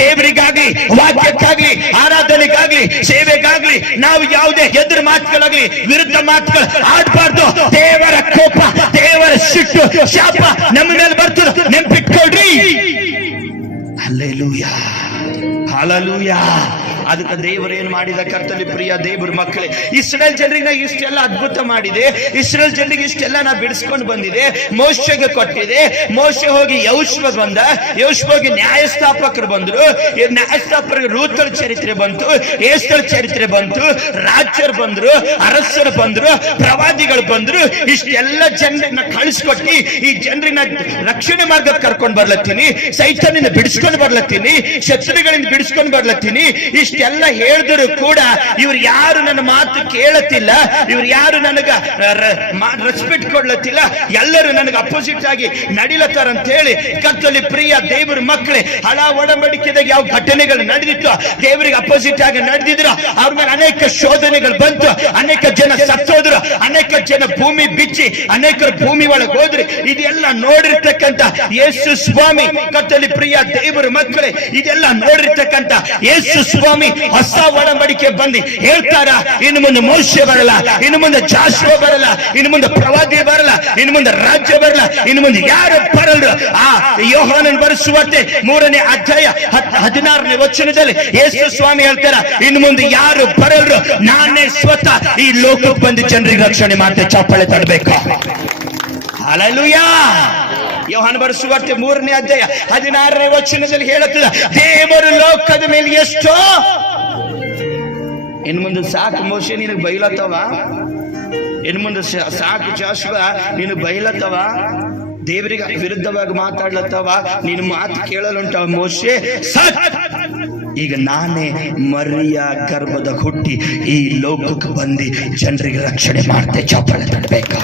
ದೇವರಿಗಾಗ್ಲಿ, ವಾಕ್ಯಕ್ಕಾಗ್ಲಿ, ಆರಾಧನೆಗಾಗ್ಲಿ, ಸೇವೆಗಾಗ್ಲಿ ನಾವು ಯಾವುದೇ ಎದುರು ಮಾತುಗಳಾಗ್ಲಿ, ವಿರುದ್ಧ ಮಾತುಗಳು ಆಡಬಾರ್ದು. ದೇವರ ಕೋಪ, ದೇವರ ಸಿಟ್ಟು, ಶಾಪ ನಮ್ಮ ಮೇಲೆ ಬರ್ತದೆ, ನೆನ್ಪಿಟ್ಕೊಳ್ರಿ. Hallelujah, hallelujah. ಅದಕ್ಕೆ ದೇವರು ಏನ್ ಮಾಡಿದ? ಕರ್ತನಲ್ಲಿ ಪ್ರಿಯ ದೇವರ ಮಕ್ಕಳೇ, ಇಸ್ರೇಲ್ ಜನರಿಗೆ ಇಷ್ಟೆಲ್ಲ ಅದ್ಭುತ ಮಾಡಿದೆ, ಇಸ್ರೇಲ್ ಜನರಿಗೆ ಇಷ್ಟೆಲ್ಲ ನಾ ಬಿಡಿಸ್ಕೊಂಡು ಬಂದಿದೆ, ಮೋಶೆಗೆ ಕೊಟ್ಟಿದೆ. ಮೋಶೆ ಹೋಗಿ ಯೌಶ್ವ ಬಂದ, ಯೌಶ್ವ ಹೋಗಿ ನ್ಯಾಯಸ್ಥಾಪಕರು ಬಂದ್ರು, ನ್ಯಾಯಸ್ಥಾಪಕರಿಗೆ ರೂತರ ಚರಿತ್ರೆ ಬಂತು, ಏಸ್ತರ ಚರಿತ್ರೆ ಬಂತು, ರಾಜ್ಯರು ಬಂದ್ರು, ಅರಸರು ಬಂದ್ರು, ಪ್ರವಾದಿಗಳು ಬಂದ್ರು. ಇಷ್ಟೆಲ್ಲ ಜನರನ್ನ ಕಳಿಸ್ಕೊಟ್ಟಿ ಈ ಜನರನ್ನ ರಕ್ಷಣೆ ಮಾರ್ಗ ಕರ್ಕೊಂಡು ಬರ್ಲತ್ತೀನಿ, ಸೈತಾನದಿಂದ ಬಿಡಿಸ್ಕೊಂಡು ಬರ್ಲತ್ತೀನಿ, ಶತ್ರುಗಳಿಂದ ಬಿಡಿಸ್ಕೊಂಡು ಬರ್ಲತ್ತೀನಿ. ಇಷ್ಟೆಲ್ಲ ಹೇಳಿದ್ರು ಕೂಡ ಇವ್ರು ಯಾರು ನನ್ನ ಮಾತು ಕೇಳತ್ತಿಲ್ಲ, ಇವ್ರು ಯಾರು ನನಗ ರೆಸ್ಪೆಕ್ಟ್ ಕೊಡ್ಲತ್ತಿಲ್ಲ, ಎಲ್ಲರೂ ನನಗೆ ಅಪೋಸಿಟ್ ಆಗಿ ನಡಿಲತ್ತಾರ ಅಂತ ಹೇಳಿ ಕರ್ತನಲ್ಲಿ ಪ್ರಿಯ ದೇವರ ಮಕ್ಕಳೇ, ಹಳ ಒಡಂಬಡಿಕೆದಾಗ ಯಾವ ಘಟನೆಗಳು ನಡೆದಿತ್ತು, ದೇವರಿಗೆ ಅಪೋಸಿಟ್ ಆಗಿ ನಡೆದಿದ್ರು, ಅವ್ರ ಮೇಲೆ ಅನೇಕ ಶೋಧನೆಗಳು ಬಂತು, ಅನೇಕ ಜನ ಸತ್ತೋದ್ರು, ಅನೇಕ ಜನ ಭೂಮಿ ಬಿಚ್ಚಿ ಅನೇಕರ ಭೂಮಿ ಒಳಗೆ ಹೋದ್ರಿ. ಇದೆಲ್ಲ ನೋಡಿರ್ತಕ್ಕಂಥ ಯೇಸು ಸ್ವಾಮಿ, ಕರ್ತನಲ್ಲಿ ಪ್ರಿಯ ದೇವರ ಮಕ್ಕಳೇ, ಇದೆಲ್ಲ ನೋಡಿರ್ತಕ್ಕಂಥ ಯೇಸು ಸ್ವಾಮಿ ಹೊಸ ಒಡಂಬಡಿಕೆ ಬಂದು ಹೇಳ್ತಾರ, ಇನ್ನು ಮುಂದೆ ಮೋಶೆ ಬರಲ್ಲ, ಇನ್ನು ಮುಂದೆ ಜಾಷುವ ಬರಲ್ಲ, ಇನ್ನು ಮುಂದೆ ಪ್ರವಾದಿ ಬರಲ್ಲ, ಇನ್ನು ಮುಂದೆ ರಾಜ್ಯ ಬರಲ್ಲ, ಇನ್ನು ಮುಂದೆ ಯಾರು ಬರಲ್ಲ. ಆ ಯೋಹಾನನ ಬರೆಸುವಂತೆ 3ನೇ ಅಧ್ಯಾಯ 16ನೇ ವಚನದಲ್ಲಿ ಯೇಸು ಸ್ವಾಮಿ ಹೇಳ್ತಾರ, ಇನ್ನು ಮುಂದೆ ಯಾರು ಬರಲ್ರು, ನಾನೇ ಸ್ವತಃ ಈ ಲೋಕಕ್ಕೆ ಬಂದು ಜನರಿಗೆ ರಕ್ಷಣೆ ಮಾಡ್ತೇನೆ. ಚಪ್ಪಾಳೆ ತಡಬೇಕು. ಹಲ್ಲೆಲೂಯಾ. ಯೋಹಾನ ಬರೆಸುವಂತೆ 3ನೇ ಅಧ್ಯಾಯ 16ನೇ ವಚನದಲ್ಲಿ ಹೇಳುತ್ತದೆ, ದೇವರು ಲೋಕದ ಮೇಲೆ ಎಷ್ಟೋ. ಇನ್ನು ಮುಂದೆ ಸಾಕು ಮೋಶೆ ನಿನಗೆ ಬೈಲತ್ತವ, ಇನ್ನು ಮುಂದೆ ಸಾಕು ಜಾಷುವ ನೀನು ಬೈಲತ್ತವ, ದೇವರಿಗೆ ವಿರುದ್ಧವಾಗಿ ಮಾತಾಡ್ಲತ್ತವ, ನೀನು ಮಾತು ಕೇಳಲುಂಟವ ಮೋಶೆ. ಈಗ ನಾನೇ ಮರಿಯ ಗರ್ಭದ ಹುಟ್ಟಿ ಈ ಲೋಕಕ್ಕೆ ಬಂದು ಜನರಿಗೆ ರಕ್ಷಣೆ ಮಾಡ್ತೆ. ಚಪ್ಪಾಳೆ ತಡಬೇಕು.